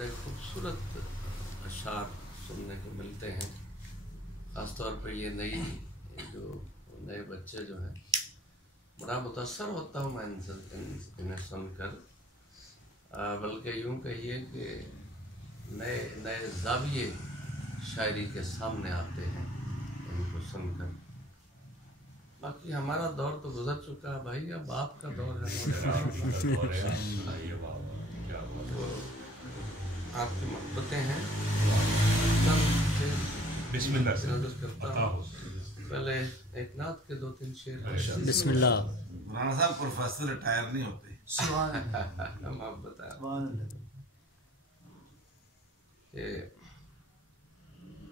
बड़े खूबसूरत अशार सुनने को मिलते हैं। ख़ासतौर पर ये नए बच्चे जो हैं, बड़ा मुतासर होता हूँ मैं इन्हें सुनकर। बल्कि यूँ कहिए कि नए नए ज़ाविये शायरी के सामने आते हैं इनको सुनकर। बाकी हमारा दौर तो गुजर चुका है भाई, अब आपका दौर है। आपकी मोहब्बतें हैं, करता हूँ। पहले एक नात के 2-3 शेर। बिस्मिल्लाह। मौलाना साहब प्रोफेसर रिटायर नहीं होते। हम आप बताएं कि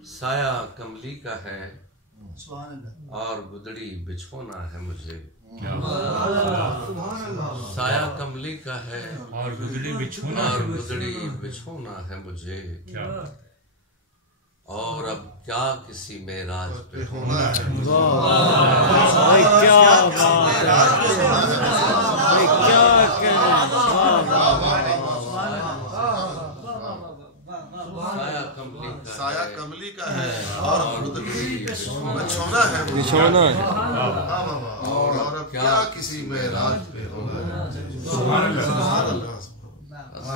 साया कमली का है और गुदड़ी बिछोना है मुझे। साया कमली का है और गुदड़ी बिछोना है मुझे। और अब क्या किसी में राज पे होना है। साया कमली का है और बिछोना है और अब क्या किसी में राज पे होना है।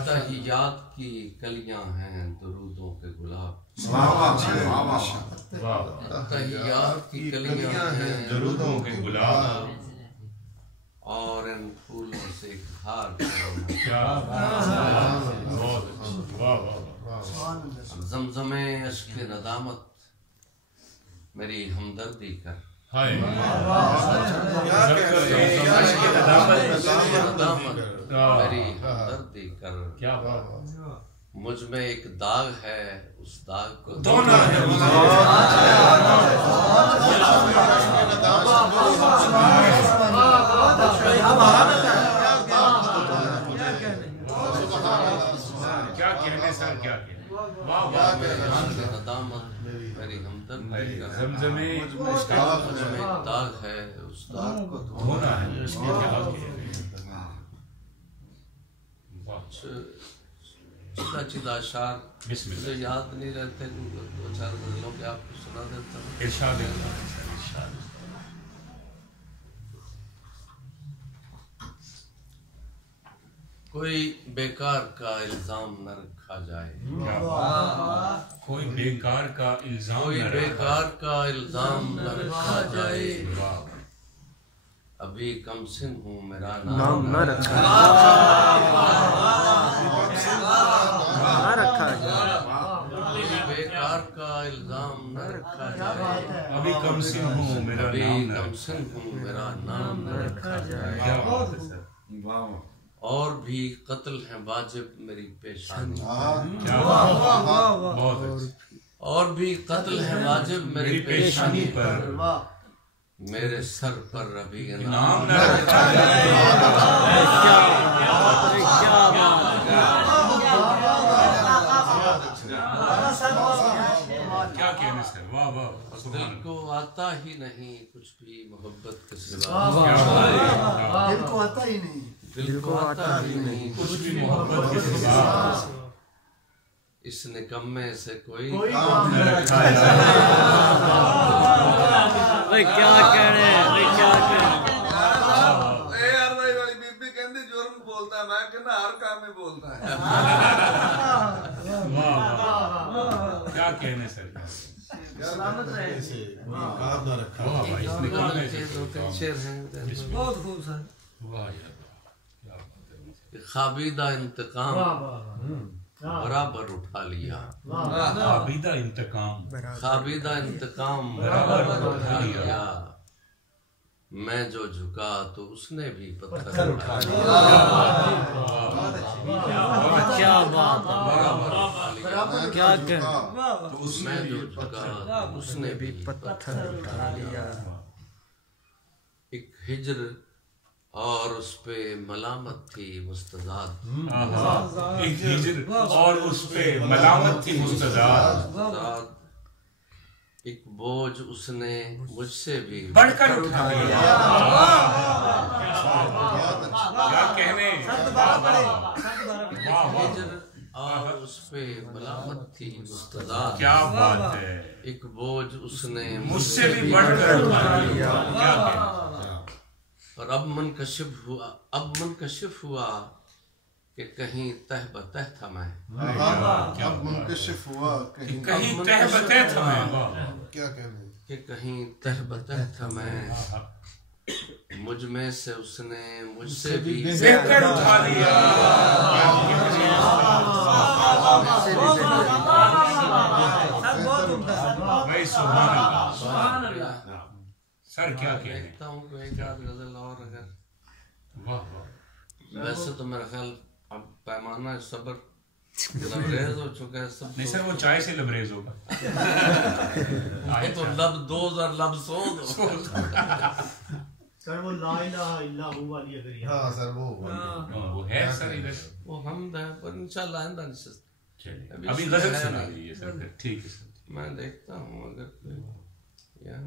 तहियात की कलियां हैं दुरूदों के गुलाब। तहियात की कलियां हैं दुरूदों के गुलाब और इन फूलों से एक हार। ज़मज़मे अश्क नदामत मेरी हमदर्दी कर। मेरी हमदर्दी कर। क्या बात। मुझ में एक दाग है, उस दाग को धोना है। क्या कहने सर, क्या कहने। मेरी हमदर्दी कर। ज़मज़मे मुझ में एक दाग है, उस दाग को धोना है। चिदा अशार मुझे याद नहीं रहते, 2-4 गज़लों के आपको सुना देता हूँ। इरशाद। कोई बेकार का इल्जाम न रखा जाए। कोई बेकार का इल्जाम न रखा जाए। अभी कमसिन हूँ, मेरा नाम न रखा जाए। बेकार का इल्जाम न रखा जाए। अभी कमसिन हूँ, मेरा नाम न रखा जाए। और भी कत्ल है वाजिब मेरी पेशानी। और भी कत्ल है वाजिब मेरी पेशानी पर। मेरे सर पर अभी नाम न रखा जाए। क्या कहने सर। वाह वाह। दिल को आता ही नहीं कुछ भी मोहब्बत के सिवा। दिल को आता ही नहीं कुछ भी मोहब्बत के सिवा। इस निकम्मे से कोई काम न रखा जाए। क्या कह रहे हैं। यार भाई वाली बीबी कहती जुर्म बोलता है, मैं कहना हर काम में बोलता है। क्या कहने सर। सलामत रहे। काम न रखा। वाह भाई, इस निकम्मे से शेर हैं। बहुत खूब सर। वाह यार। खाबीदा इंतकाम बराबर उठा लिया। खाबीदा इंतकाम बराबर उठा लिया। मैं जो झुका तो उसने भी पत्थर उठा लिया। क्या बात है। क्या मैं जो झुका तो उसने भी पत्थर उठा लिया। एक हिजर और उस पे मलामत थी मुस्तज़ाद। एक हिजर और उस पे मलामत थी मुस्तज़ाद। एक बोझ उसने मुझसे भी बढ़कर उठा लिया। क्या कहने। हिजर और उस पे बलावत थी मुस्तदा। क्या बात है। एक बोझ उसने मुझसे भी बढ़कर उठा लिया। क्या कहना। और अब मुनकशिफ हुआ कि कहीं तह बतह था मैं। अब मुनकशिफ हुआ कहीं तह बतह था मैं। क्या कहने कि कहीं तह बतह था मैं, मुझ में से उसने मुझसे भी बेहतर उठा लिया। भाई सुभान अल्लाह। सर क्या कहने। देखता हूँ कोई एक आध गजल और अगर। वाह वाह। वैसे तो मेरा ख्याल अब पैमाना सब्र लबरेज हो चुका है सब। नहीं सर वो चाय से लबरेज होगा। तो लब दो और लब सो दो। सर वो ला इलाहा इल्लल्लाहु वाली अगर ये हाँ सर वो वो है सर इधर। वो हमद है पर इंशाल्लाह आइंदा नशिस्त। चलिए अभी गजल सुना दीजिए सर। ठीक है सर। मैं देखता हूँ अगर कोई यहाँ